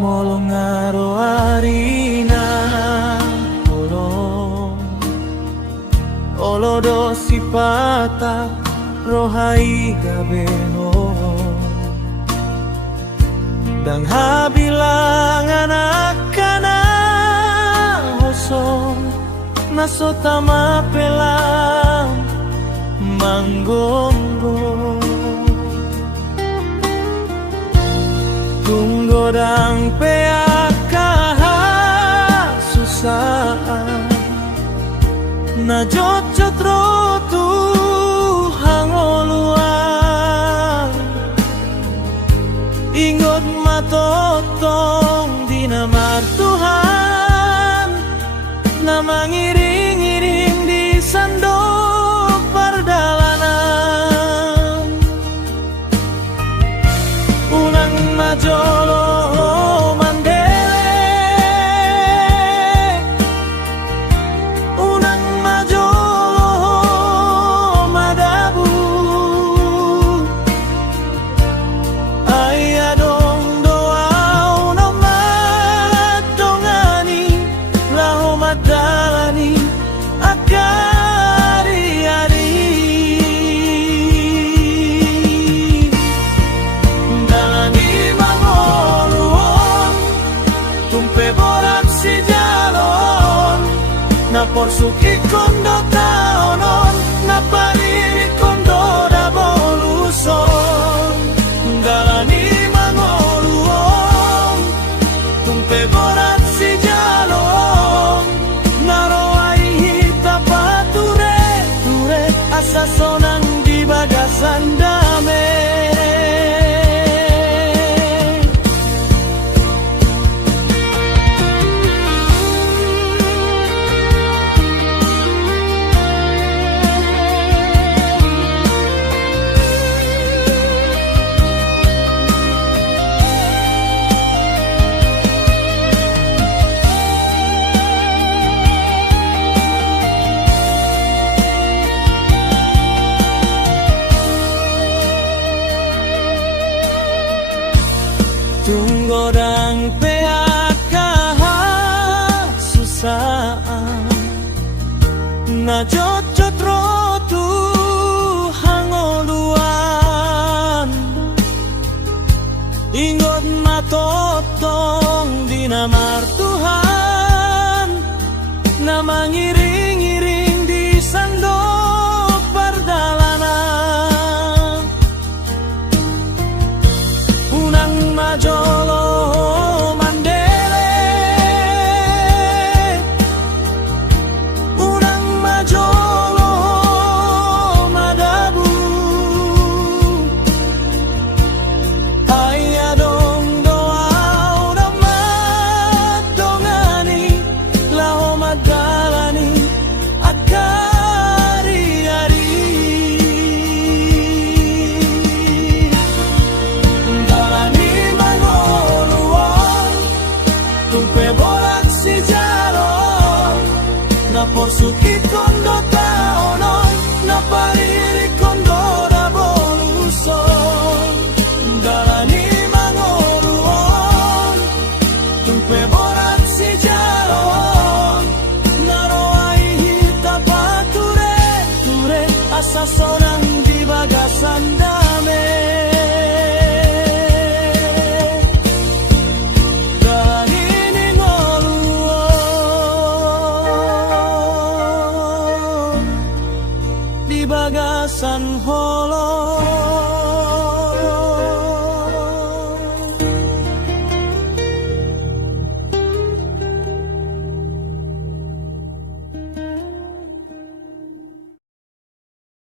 Molongaro arina olodo sipata rohai gabeno dan habilang anak-anak hoso nasotama pelang manggonggo tunggodang peaka susah na jojot rotu hangoluan ingot matotong dinamar Tuhan na mangiring-iring di sandok pardalanan unang majolo porsuki kondo taonon na pariri kondo da boluson galani mangoluon tumpe borat si jalon naroai hita pature ture asa sonang di bagasan dame tunggodang peaka susah na jojot rotu hangoluan ingot matotong dinamar Tuhan na mangiring-iring di sandok pardalanan unang majolo mandele unang majolo madabu ayadong doa udah madongani lao magalani akari-ari galani tumpe borak si jalon na porsuki kondo taonon na pariri kondo da boluson galani mangoluon tumpe borak si jalon naroai hita pature ture asa sonang